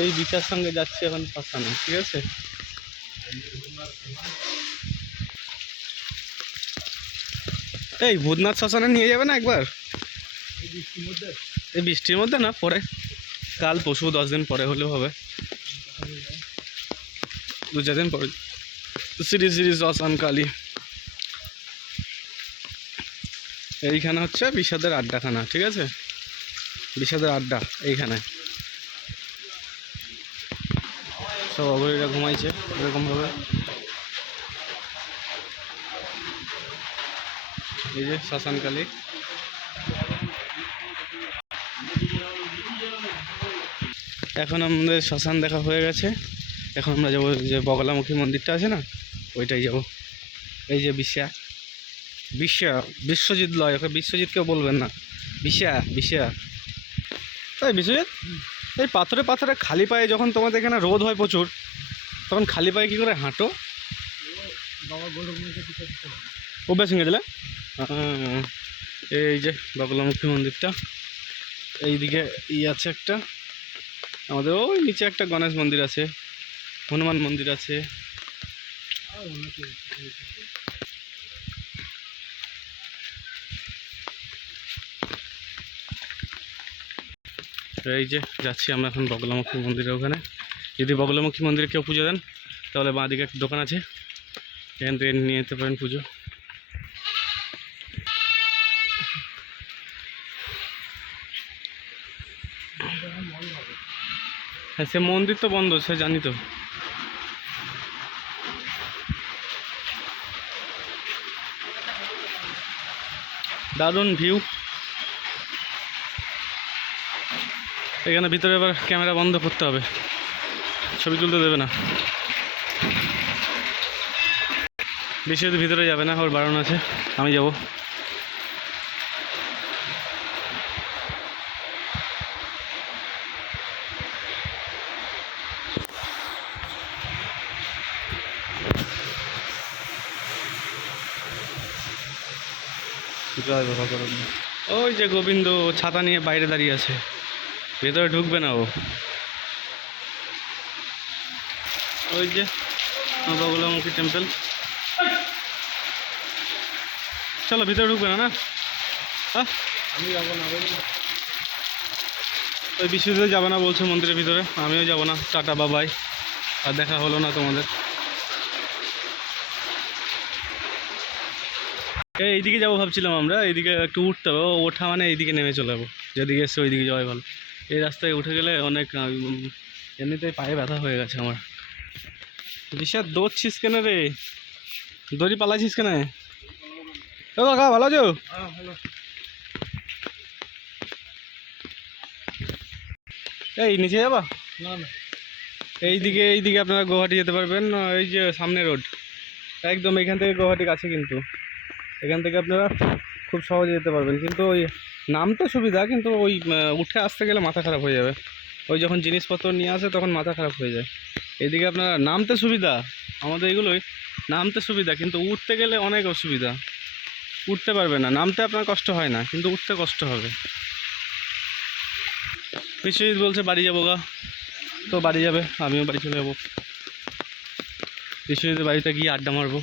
এই বিচার সঙ্গে যাচ্ছি এখন শ্মশানে ঠিক আছে? এই ভূতনাথ শ্মশানে নিয়ে যাবে না একবার? এই বৃষ্টির মধ্যে? না, পরে। কাল পশু দশ দিন পরে হলেও হবে। দু চার দিন পরে। সিরিজ সিরিজ শ্মশান কালী। এইখানে হচ্ছে বিষাদের আড্ডাখানা, ঠিক আছে? বিষাদের আড্ডা এইখানে। সব অবৈরা ঘুমাইছে, এরকমভাবে। এই যে শ্মশানকালী এখন আমাদের শ্মশান দেখা হয়ে গেছে। এখন আমরা যাব যে বগলামুখী মন্দিরটা আছে না, ওইটাই যাব। এই যে বিশ্বা। বিশ্বা, বিশ্বজিৎ লয়, ওকে বিশ্বজিৎ কেউ বলবেন না। বিশ্বা বিশ্বা। তাই বিশ্বজিৎ, এই পাথরে পাথরে খালি পায়ে যখন তোমাদের এখানে রোদ হয় প্রচুর, তখন খালি পায়ে কী করে হাঁটো? অভ্যাস গেলে এই যে বগলামুখী মন্দিরটা, এইদিকে ই আছে একটা, আমাদের ওই নিচে একটা গণেশ মন্দির আছে, হনুমান মন্দির আছে। এই যে যাচ্ছি আমরা এখন বগলামুখী মন্দিরের ওখানে। যদি বগলামুখী মন্দিরে কেউ পুজো দেন, তাহলে বাঁ দিকে একটা দোকান আছে। এখান থেকে নিয়ে যেতে পারেন পুজো। হ্যাঁ সে মন্দির তো বন্ধ, সে জানি তো। দারুণ ভিউ এখানে ভিতরে এবার ক্যামেরা বন্ধ করতে হবে। ছবি তুলতে দেবে না। বেশি যদি ভিতরে যাবে না ওর বারণ আছে। আমি যাব। ওই যে গোবিন্দ ছাতা নিয়ে বাইরে দাঁড়িয়ে আছে। ভেতরে ঢুকবে না ও। ওই যে বগলামুখী টেম্পল চলো, ভিতরে ঢুকবে না না? ওই বিশ্বজিৎ যাবে না বলছে মন্দিরের ভিতরে, আমিও যাব না। টাটা বাবাই আর দেখা হলো না তোমাদের। এই এইদিকে যাব ভাবছিলাম আমরা, এইদিকে একটু উঠতে হবে। ওঠা মানে এইদিকে নেমে চলে যাব। যেদিকে এসছে ওইদিকে যাওয়াই ভালো। এই রাস্তায় উঠে গেলে অনেক এমনিতেই পায়ে ব্যথা হয়ে গেছে আমার। বিশাল দৌড়ছিস কেন রে? দড়ি পালাইছিস কেন? ও কাকা ভালো আছো? এই নিচে যাবা? না না। এইদিকে এইদিকে আপনারা গুয়াহাটি যেতে পারবেন এই যে সামনে রোড। একদম এখান থেকে গুয়াহাটি কাছে কিন্তু। এখান থেকে আপনারা খুব সহজে যেতে পারবেন। কিন্তু ওই নামতে সুবিধা, কিন্তু ওই উঠে আসতে গেলে মাথা খারাপ হয়ে যাবে। ওই যখন জিনিসপত্র নিয়ে আসে তখন মাথা খারাপ হয়ে যায়। এদিকে আপনারা নামতে সুবিধা, আমাদের এগুলোই নামতে সুবিধা, কিন্তু উঠতে গেলে অনেক অসুবিধা। উঠতে পারবে না, নামতে আপনার কষ্ট হয় না, কিন্তু উঠতে কষ্ট হবে। বিশ্বজিৎ বলছে, বাড়ি যাব গা। তো বাড়ি যাবে, আমিও বাড়ি চলে যাব। বিশ্বজিতের বাড়িতে গিয়ে আড্ডা মারবো।